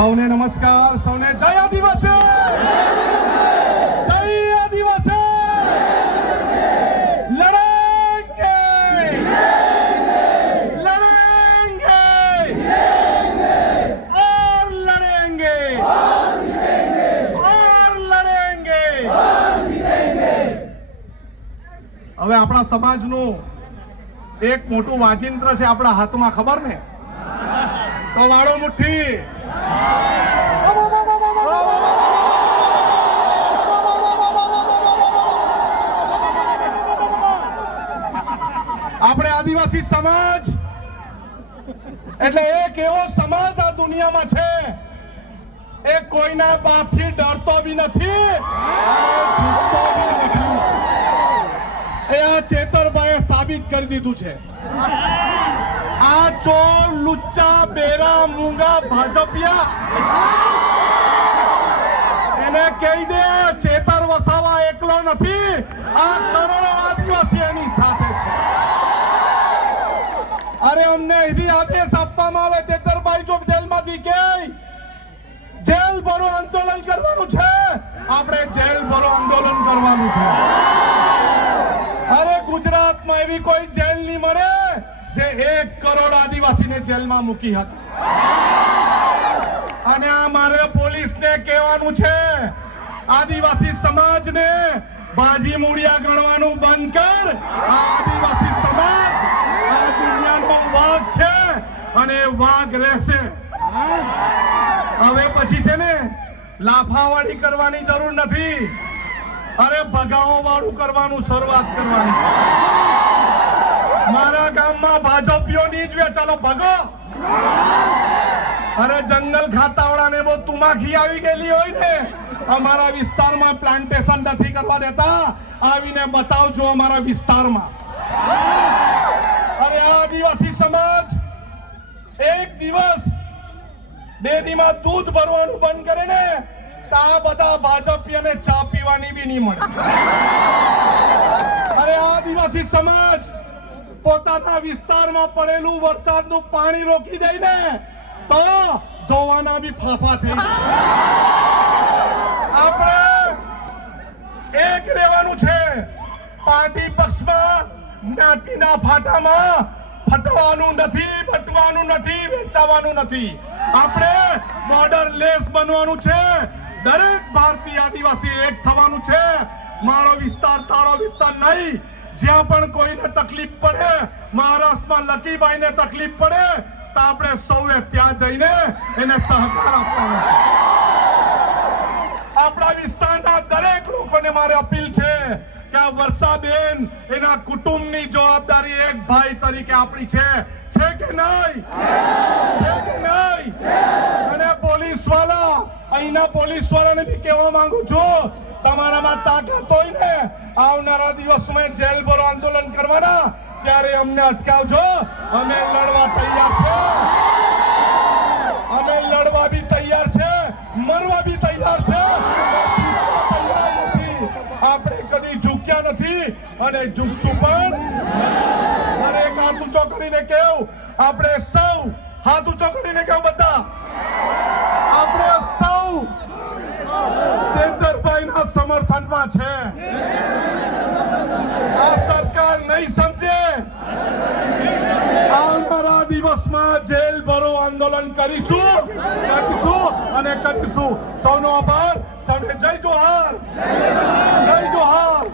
સૌને નમસ્કાર, સૌને જય આદિવાસી, જય આદિવાસી. લડેંગે, લડેંગે और लड़ेंगे और लड़ेंगे. હવે આપણા સમાજનું એક મોટું વાજિંત્ર છે આપણા હાથમાં, ખબર ને? તો વાળો મુઠ્ઠી. આપણે આદિવાસી સમાજ એટલે એક એવો સમાજ આ દુનિયામાં છે એ કોઈના બાપથી ડરતો બી નથી અને ઝૂકતો બી નથી. એ આ ચેતરભાઈએ સાબિત કરી દીધું છે. આ ચોર, લુચ્ચા, બેરા, મૂંગા ભાજપિયા એને કહી દે ચેતર વસાવા એકલો નથી, આ કરોડો આદિવાસી એની સાથે છે. અરે અમને અહીંથી આદેશ આપવામાં આવે ચેતરભાઈ જો જેલમાંથી કે જેલ ભરો આંદોલન કરવાનું છે, આપણે જેલ ભરો આંદોલન કરવાનું છે. અરે ગુજરાતમાં એવી કોઈ જેલ નહીં મળે જે 1 કરોડ આદિવાસીને જેલમાં મૂકી હતી. અને આ મારે પોલીસને કહેવાનું છે, આદિવાસી સમાજને બાજી મૂડિયા ગણવાનું બંધ કર. આ આદિવાસી સમાજ આ દુનિયાનો વાઘ છે અને વાઘ રહેશે. હવે પછી છે ને લાફાવાળી કરવાની જરૂર નથી, અરે ભગાવો વાળું કરવાનું શરૂઆત કરવાની છે. મારા ગામમાં ભાજપીઓની જ ચાલો ભગો. અરે જંગલ ખાતાવાળાને બહુ તુમાખી આવી ગયેલી હોય ને, અમારા વિસ્તારમાં પ્લાન્ટેશન નથી કરવા દેતા, આવીને બતાવજો અમારા વિસ્તારમાં. અરે આ આદિવાસી સમાજ એક દિવસ ડેરીમાં દૂધ ભરવાનું બંધ કરે ને તો આ બધા ભાજપીઓને ચા પીવાની બી નહીં મળે. અરે આ આદિવાસી સમાજ પોતાના વિસ્તારમાં પડેલું વરસાદનું પાણી રોકી દે ને તો ધોવાના બી ફાફા થઈ જાય. આપણે એક રહેવાનું છે, પાર્ટી પક્ષમાં જ્ઞાતિના ફાટામાં ફટવાનું નથી, બટવાનું નથી, વેચાવાનું નથી. આપણે બોર્ડર લેસ બનવાનું છે. દરેક ભારતીય આદિવાસી એક થવાનું છે. મારો વિસ્તાર તારો વિસ્તાર નહીં. જ્યાં પણ કોઈને તકલીફ પડે, મહારાષ્ટ્રમાં લકીભાઈને તકલીફ પડે તો આપણે સૌએ ત્યાં જઈને એને સહકાર આપવાનો છે. આપણા વિસ્તારના દરેક લોકોને મારે અપીલ છે કે આ વર્ષાબેન એના કુટુંબની જવાબદારી એક ભાઈ તરીકે આપણી છે કે નહીં? છે કે નહીં? અને પોલીસવાળા, અહીંના પોલીસવાળાને બી કહેવા માંગુ છું, તમારામાં તાકાત હોય ને આવનારા દિવસમાં જેલ ભરો આંદોલન કરવાના, ત્યારે અમને અટકાવજો. અમે લડવા તૈયાર છે, અમે લડવા બી તૈયાર છે, મરવા બી તૈયાર છે. તૈયાર નથી, આપણે કદી ઝૂક્યા નથી અને ઝૂકશું પણ નથી. મારે એક હાથ ઊંચો કરીને કેવું, આપણે સૌ હાથ ઊંચો કરીને કેવું બધા, આપણે સૌ ચેતરભાઈના સમર્થનમાં છે. આ સરકાર નહીં સમજે, આવનારા દિવસમાં જેલ ભરો આંદોલન કરીશું અને કરીશું. સૌનો આભાર. સૌને જય જોહાર, જય જોહાર.